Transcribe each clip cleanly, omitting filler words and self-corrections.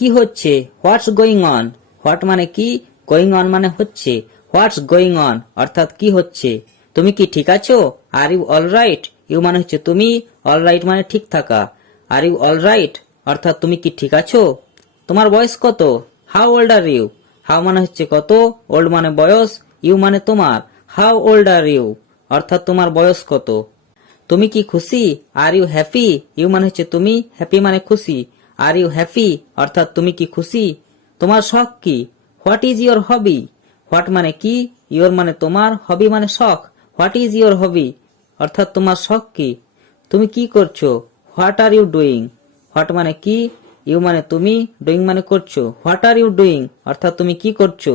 কি হচ্ছে, what's going on. What মানে কি, গোয়িং অন মানে হচ্ছে। হোয়াটস গোয়িং অন অর্থাৎ কি হচ্ছে। তুমি কি ঠিক আছো, are you all right. You মানে হচ্ছে তুমি, অল রাইট মানে ঠিক থাকা। আর ইউ অল রাইট অর্থাৎ তুমি কি ঠিক আছো। তোমার বয়স কত, how old are you. How মানে হচ্ছে কত, ওল্ড মানে বয়স, ইউ মানে তোমার। হাউ ওল্ড আর ইউ অর্থাৎ তোমার বয়স কত। তুমি কি খুশি, আর ইউ হ্যাপি। ইউ মানে হচ্ছে তুমি, হ্যাপি মানে খুশি। আর ইউ হ্যাপি অর্থাৎ তুমি কি খুশি। তোমার শখ কি, what is your hobby. What মানে কি, ইয়োর মানে তোমার, হবি মানে শখ। হোয়াট ইজ ইয়োর হবি অর্থাৎ তোমার শখ কি। তুমি কি করছো, what are you doing. What মানে কি, ইউ মানে তুমি, ডুইং মানে করছো। হোয়াট আর ইউ ডুইং অর্থাৎ তুমি কি করছো।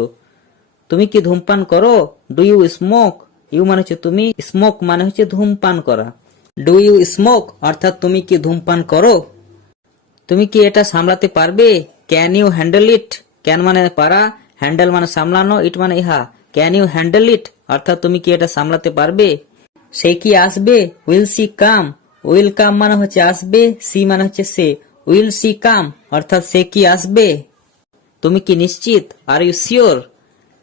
তুমি কি ধূমপান করো, ডু ইউ স্মোক। ইউ মানে হচ্ছে তুমি, স্মোক মানে হচ্ছে ধূমপান করা। ডু ইউ স্মোক অর্থাৎ তুমি কি ধূমপান করো। তুমি কি এটা সামলাতে পারবে, can you handle it. Can মানে পারা, হ্যান্ডেল মানে সামলানো, ইট মানে ইহা। ক্যান ইউ হ্যান্ডেল ইট অর্থাৎ তুমি কি এটা সামলাতে পারবে। সে কি আসবে, will she come. Will come মানে হচ্ছে আসবে, সি মানে হচ্ছে সে। উইল সি কাম অর্থাৎ সে কি আসবে। তুমি কি নিশ্চিত, আর ইউ শিওর।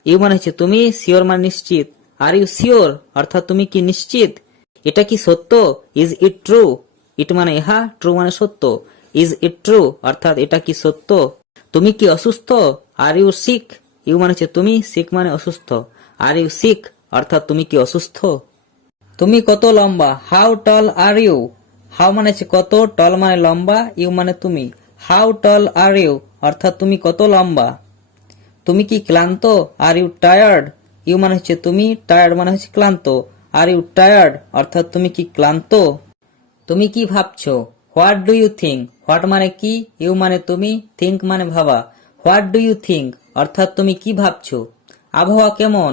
ইউ মানে হচ্ছে তুমি, শিওর মানে নিশ্চিত। আর ইউ শিওর অর্থাৎ তুমি কি নিশ্চিত। এটা কি সত্য, ইজ ইট ট্রু। ইট মানে ইহা, ট্রু মানে সত্য। ইজ ইট ট্রু অর্থাৎ এটা কি সত্য। তুমি কি অসুস্থ, আর ইউ সিক। ইউ মানে হচ্ছে তুমি, সিক মানে অসুস্থ। আর ইউ সিক অর্থাৎ তুমি কি অসুস্থ। তুমি কত লম্বা, how tall are you. How মানে হচ্ছে কত, টল মানে লম্বা, ইউ মানে তুমি। হাউ টল আর ইউ অর্থাৎ তুমি কত লম্বা। তুমি কি ক্লান্ত, আর ইউ টায়ার্ড। ইউ মানে হচ্ছে তুমি, টায়ার্ড মানে হচ্ছে ক্লান্ত। আর ইউ টায়ার্ড অর্থাৎ তুমি কি ক্লান্ত। তুমি কি ভাবছো, what do you think. What মানে কি, ইউ মানে তুমি, থিঙ্ক মানে ভাবা। হোয়াট ডু ইউ থিঙ্ক অর্থাৎ তুমি কি ভাবছো। আবহাওয়া কেমন,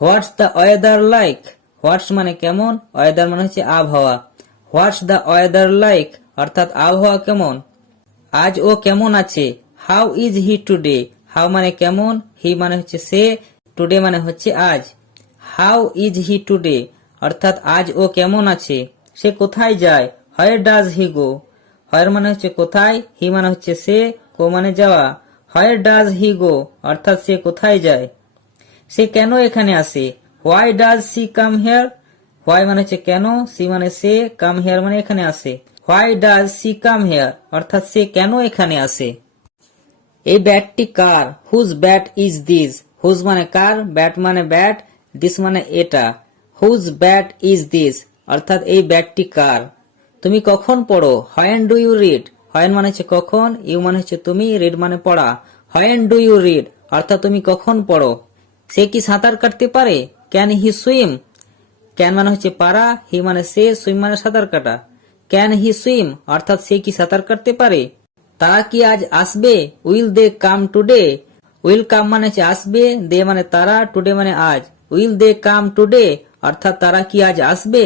হোয়াটস দ্য ওয়েদার লাইক। হোয়াটস মানে কেমন, ওয়েদার মানে হচ্ছে আবহাওয়া। হোয়াটস দ্য ওয়েদার লাইক অর্থাৎ আবহাওয়া কেমন। আজ ও কেমন আছে, how is he today. How মানে কেমন, হি মানে হচ্ছে সে, টুডে মানে হচ্ছে আজ। হাউ ইজ হি টুডে অর্থাৎ আজ ও কেমন আছে। সে কোথায় যায়, হোয়ার ডাজ হি গো। হোয়ার মানে হচ্ছে কোথায়, হি মানে হচ্ছে সে, গো মানে যাওয়া। হোয়ার ডাজ হি গো অর্থাৎ সে কোথায় যায়। সে কেন এখানে আসে, why does she come here. Why মানে হচ্ছে কেন, সি মানে সে, কাম হেয়ার মানে এখানে আসে। Why does she come here অর্থাৎ সে কেন এখানে আসে। এই ব্যাটটি কার, whose bat is this. Whose মানে কার, ব্যাট মানে ব্যাট, দিস মানে এটা। হুজ ব্যাট ইজ দিস অর্থাৎ এই ব্যাটটি কার। তুমি কখন পড়ো, when do you read. When মানে হচ্ছে কখন, ইউ মানে হচ্ছে তুমি, রিড মানে পড়া। হোয়েন ডু ইউ রিড অর্থাৎ তুমি কখন পড়ো। সে কি সাঁতার কাটতে পারে, ক্যান হি সুইম। ক্যান মানে হচ্ছে পারা, হি মানে সে, সুইম মানে সাঁতার কাটা। ক্যান হি সুইম অর্থাৎ সে কি সাঁতার কাটতে পারে। তারা কি আজ আসবে, will they come today. Will come মানে হচ্ছে আসবে, দে মানে তারা, টুডে মানে আজ। উইল দে কাম টুডে অর্থাৎ তারা কি আজ আসবে।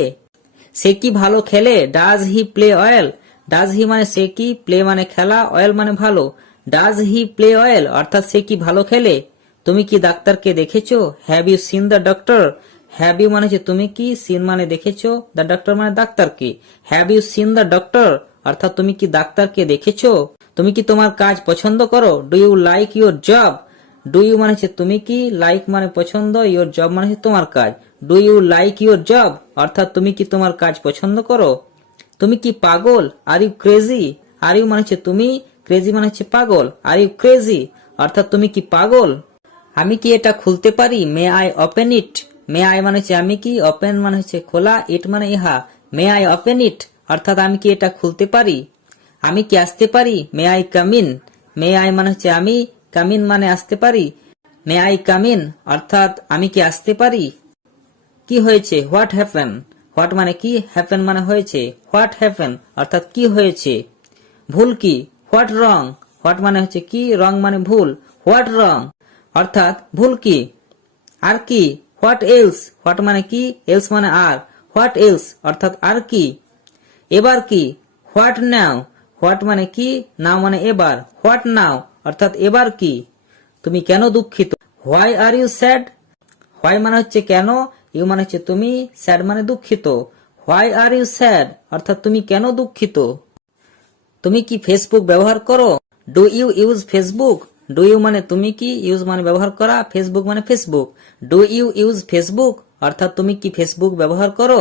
সে কি ভালো খেলে, does he play well. Does he মানে সে কি, প্লে মানে খেলা, ওয়েল মানে ভালো। ডাজ হি প্লে ওয়েল অর্থাৎ সে কি ভালো খেলে। তুমি কি ডাক্তারকে দেখেছো, have you seen the doctor. Have you মানে হচ্ছে তুমি কি, সিন মানে দেখেছো, দ্য ডক্টর মানে ডাক্তারকে। Have you seen the doctor অর্থাৎ তুমি কি ডাক্তারকে দেখেছো। তুমি কি তোমার কাজ পছন্দ করো, do you like your job. Do you মানে হচ্ছে তুমি কি, লাইক মানে পছন্দ, ইউর জব মানে হচ্ছে তোমার কাজ। Do you like your job অর্থাৎ তুমি কি তোমার কাজ পছন্দ করো। তুমি কি পাগল, are you crazy. Are you মানে হচ্ছে তুমি, ক্রেজি মানে হচ্ছে পাগল। আর ইউ ক্রেজি অর্থাৎ তুমি কি পাগল। আমি কি এটা খুলতে পারি, may I open it. May I মানে হচ্ছে আমি কি, ওপেন মানে হচ্ছে খোলা, ইট মানে ইহা। মে আই ওপেন ইট অর্থাৎ আমি কি এটা খুলতে পারি। আমি কি আসতে পারি, may I come in. May I মানে হচ্ছে আমি, কাম ইন মানে আসতে পারি। মে আই কাম ইন অর্থাৎ আমি কি আসতে পারি। কি হয়েছে, হোয়াট হ্যাপেন। হোয়াট মানে কি, হ্যাপেন মানে হয়েছে। হোয়াট হ্যাপেন অর্থাৎ কি হয়েছে। ভুল কি, হোয়াট রং। হোয়াট মানে হচ্ছে কি, রং মানে ভুল। হোয়াট রং অর্থাৎ ভুল কি। আর কি, হোয়াট এলস। হোয়াট মানে কি, এলস মানে আর। হোয়াট এলস অর্থাৎ আর কি। এবার কি, হোয়াট নাও। হোয়াট মানে কি, নাও মানে এবার। হোয়াট নাও অর্থাৎ এবার কি। তুমি কেন দুঃখিত, why are you sad. Why মানে হচ্ছে কেন, ইউ মানে হচ্ছে তুমি, স্যাড মানে দুঃখিত। হোয়াই আর ইউ স্যাড অর্থাৎ তুমি কেন দুঃখিত। তুমি কি ফেসবুক ব্যবহার করো, do you use Facebook? Do you মানে তুমি কি, ইউজ মানে ব্যবহার করা, ফেসবুক মানে Facebook. Do you use Facebook অর্থাৎ তুমি কি ফেসবুক ব্যবহার করো?